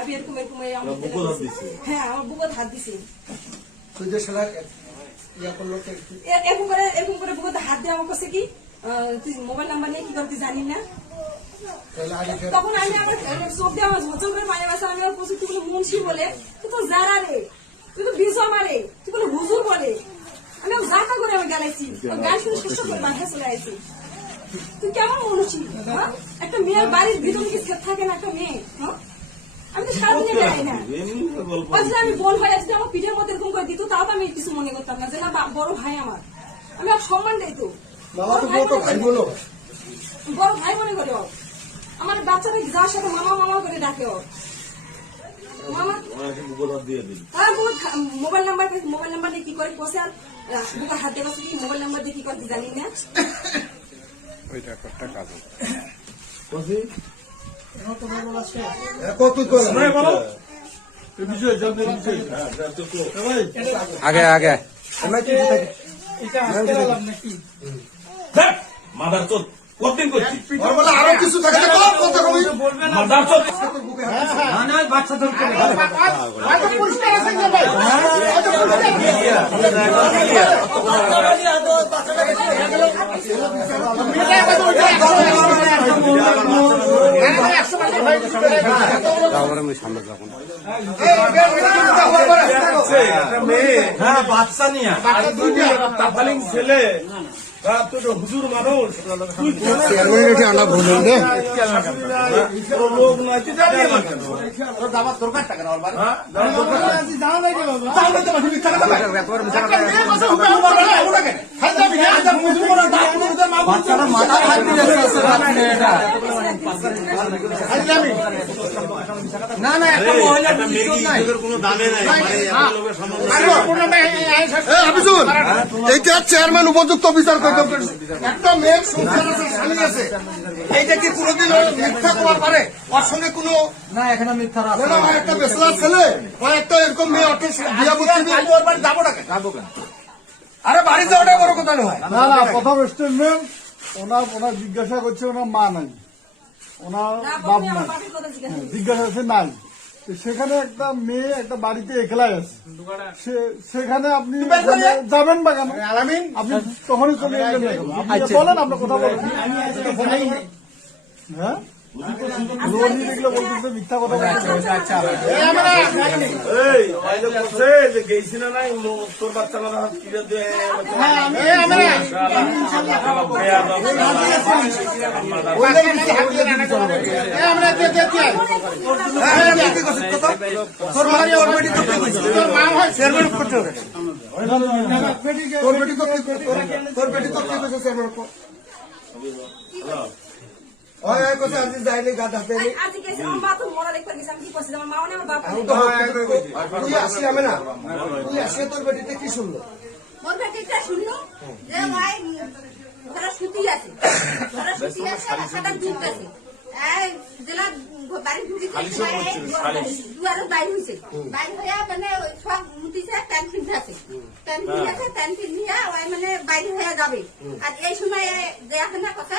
ভাবি এরকম এরকম? হ্যাঁ আমার বুকে হাত দিছে তুই যে এরকম করে এরকম করে বুকে হাত দিয়ে আমার কাছে কি তুই মোবাইল নাম্বার নিয়ে কি করতে জানি না? তখন আমি আমার চোখ দিয়ে আমার ঝোঁচল করে মায়ের বাসা আমি আমার প্রচুর তুই বলে মুন্সি বলে তুই তো যারা রে তুই তো বিষ মারে তুই বলে হুজুর বলে। আমি জাকা করে আমি গালাইছি। গান শুনে শেষ করে বাসায় চলে আসি তুই কেমন মনুষ্য হ্যাঁ? একটা মেয়ের বাড়ির ভিতরে কি সেট থাকে না একটা মেয়ে হ্যাঁ? আমি তো সারাদিনে বেড়াই না। যে আমি বোন ভাই আজকে আমার পিঠের মধ্যে এরকম করে দিত তাও তো আমি কিছু মনে করতাম না যে না বা- বড় ভাই আমার। আমি আর সম্মান দেই তো। বাবা তো বলতো ভাই বলো। বড় ভাই মনে করে আমার বাচ্চারা যার সাথে মামা মামা করে ডাকে ও। মামা ওনাকে বুকে হাত দিয়ে দিন আর বুকে খা- মোবাইল নাম্বার মোবাইল নাম্বার দিয়ে কি করে বসে আর আহ, হাত দেওয়া কি মোবাইল নাম্বার দিয়ে কি করে জানি না। কসি? কর হ্যাঁ যা তো আগে আগে। মাদার চোদ কতদিন করছি আরও কিছু থাকে তো কর, কত কবি? মাদার চোদ। তোর বুকে হাত দিছে। তারপরে আমি সামনে যাব না। হ্যাঁ বাচ্চা নিয়ে তাফালিং ছেলে হুজুর মানুষ তুই তোর লোক নয় না? একটা কোনো দামে নাই এইটা চেয়ারম্যান উপযুক্ত বিচার করতে একটা মেয়ের সংসার আছে স্বামী আছে এইটা কি কোনোদিন মিথ্যা তোমার পারে ওর সঙ্গে কোনো না এখানে মিথ্যা একটা ছেলে ওর একটা এরকম মেয়ে বিয়া ওর যাব কেন? আরে বাড়ি যাওয়াটা বড় কথা নয় না না প্রথম স্টেটমেন্ট ওনার ওনার জিজ্ঞাসা করছে ওনার মা নাই ওনার বাপ নাই। জিজ্ঞাসা হ্যাঁ, নাই। তো সেখানে একটা মেয়ে একটা বাড়িতে একলাই আছে। সে- সেখানে আপনি যাবেন বা কেন? আপনি তখনই চলে গেলেন বলেন আপনার কথা বলেন। হ্যাঁ? তোর বেটি কইছে তোর হয় বেটি কইছে চেয়ারম্যান কো তোর শুনলো? সুতি আছে। ওরা সুতি আছে আর সাদা দুধ আছে। এই জেলা বাড়ি ঢুকি দুয়ারে বাইর হইছে বাইর হইয়া মানে ওই সব মুতিছে প্যান্ট পিন্ধে আছে। প্যান্ট পিন্ধে আছে প্যান্ট পিন্ধিয়া ওই মানে বাইরে হয়ে যাবে। আর এই সময় যে তোর না তার কথা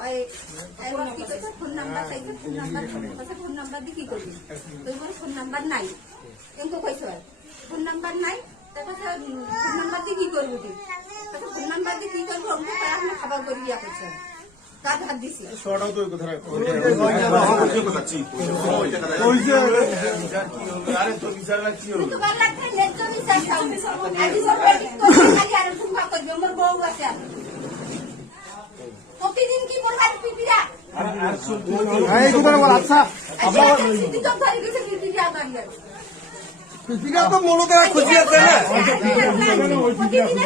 ওই এবার কি কইছে ফোন নাম্বার চাইছে ফোন নাম্বার কথা ফোন নাম্বার দিয়ে কি করবি তুই বল ফোন নাম্বার নাই কিন্তু কইছে ফোন নাম্বার নাই তারপর ফোন নাম্বার দিয়ে কি করবি তুই ফোন নাম্বার দিয়ে কি করবি অঙ্ক পায় আপনি খাবার করে দিয়া করছে কাজ হাত দিছি ওই যে আরে তো বিচার না তো ভালো লাগছে ন্যায্য বিচার চাও আজি সব বেটি তো খালি আর তুমি করবে আমার বউ আছে আর। প্রতিদিন কি করবা পিপিয়া এই কথা বল আচ্ছা আচ্ছা সিটি তো ধরে গেছে পিপিয়া বাড়িয়া পিপিকা তো মূলত খুঁজি আছে না প্রতিদিন পিপিয়া সঠিক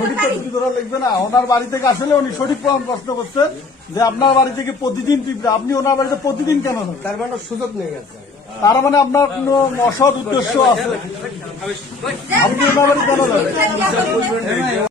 বাড়ি পদ্ধতি ধরা লিখবে না ওনার বাড়ি থেকে আসলে উনি সঠিক প্রমাণ প্রশ্ন করছেন যে আপনার বাড়ি থেকে প্রতিদিন পিঁপড়া আপনি ওনার বাড়িতে প্রতিদিন কেন তার মানে সুযোগ নেই আছে তার মানে আপনার কোনো অসৎ উদ্দেশ্য আছে। আপনি ওনার বাড়ি কেন যাবেন?